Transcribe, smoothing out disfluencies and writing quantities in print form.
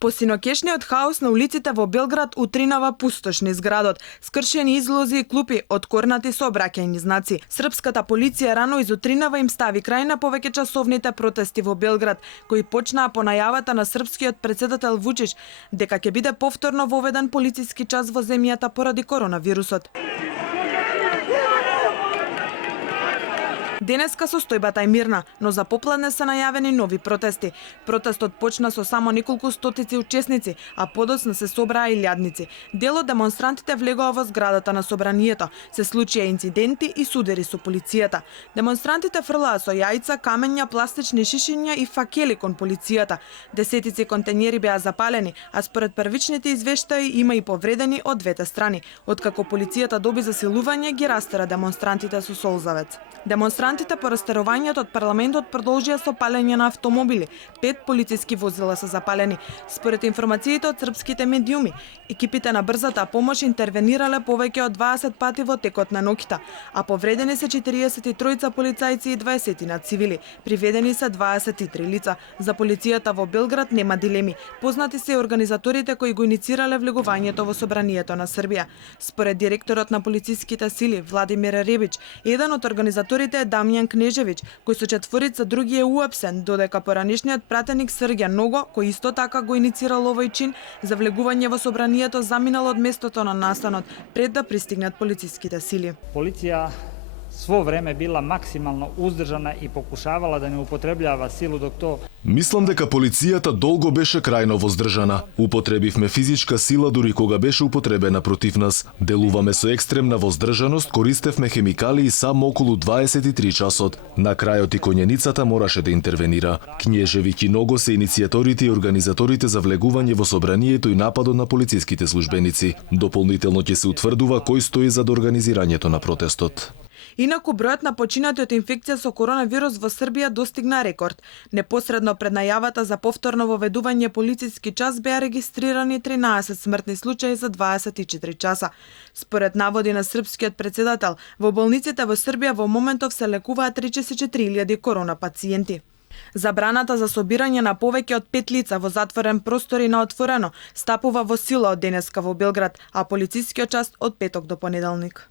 Посинокешниот хаос на улиците во Белград утринава пустош низ градот, скршени излози и клупи откорнати со обраќајни знаци. Српската полиција рано изутринава им стави крај на повеќе часовните протести во Белград, кои почнаа по најавата на српскиот претседател Вучич дека ќе биде повторно воведен полициски час во земјата поради коронавирусот. Денеска состојбата е мирна, но за попладне се најавени нови протести. Протестот почна со само неколку стотици учесници, а подоцна се собраа илјадници. Дел од демонстрантите влегоа во зградата на собранието. Се случија инциденти и судери со полицијата. Демонстрантите фрлаа со јајца, камења, пластични шишиња и факели кон полицијата. Десетици контењери беа запалени, а според првичните извештаи има и повредени од двете страни. Откако полицијата доби засилување, ги растера демонстрантите со солзавец. Демонстрантите по растерувањето од парламентот продолжија со палење на автомобили. 5 полициски возила се запалени. Според информациите од српските медиуми, екипите на брзата помош интервенирале повеќе од 20 пати во текот на ноќта, а повредени се 43 полицајци и 20 на цивили. Приведени се 23 лица. За полицијата во Белград нема дилеми. Познати се и организаторите кои го иницирале влегувањето во собранието на Србија. Според директорот на полициските сили Владимир Ребич, еден од организаторите е Дамјан Кнежевиќ, кој со 4 други е уапсен, додека поранешниот пратеник Срѓан Ного, кој исто така го иницирал овој чин за влегување во собранието, заминал од местото на настанот пред да пристигнат полициските сили. Полиција svo време била максимално уздржана и покушавала да не употребљава силу док то. Мислам дека полицијата долго беше крајно воздржана. Употребивме физичка сила дури кога беше употребена против нас. Делуваме со екстремна воздржаност, користевме хемикалии само околу 23 часот. На крајот и конјеницата мораше да интервенира. Кнежевиќ и Ного се иницијаторите и организаторите за влегување во собранието и нападот на полициските службеници. Дополнително ќе се утврдува кој стои зад организирањето на протестот. Инаку бројот на починати од инфекција со коронавирус во Србија достигна рекорд. Непосредно пред најавата за повторно воведување полициски час беа регистрирани 13 смртни случаи за 24 часа. Според наводи на српскиот претседател, во болниците во Србија во моментов се лекуваат 34.000 корона пациенти. Забраната за собирање на повеќе од 5 лица во затворен простор и на отворено стапува во сила од денеска во Белград, а полицискиот час од петок до понеделник.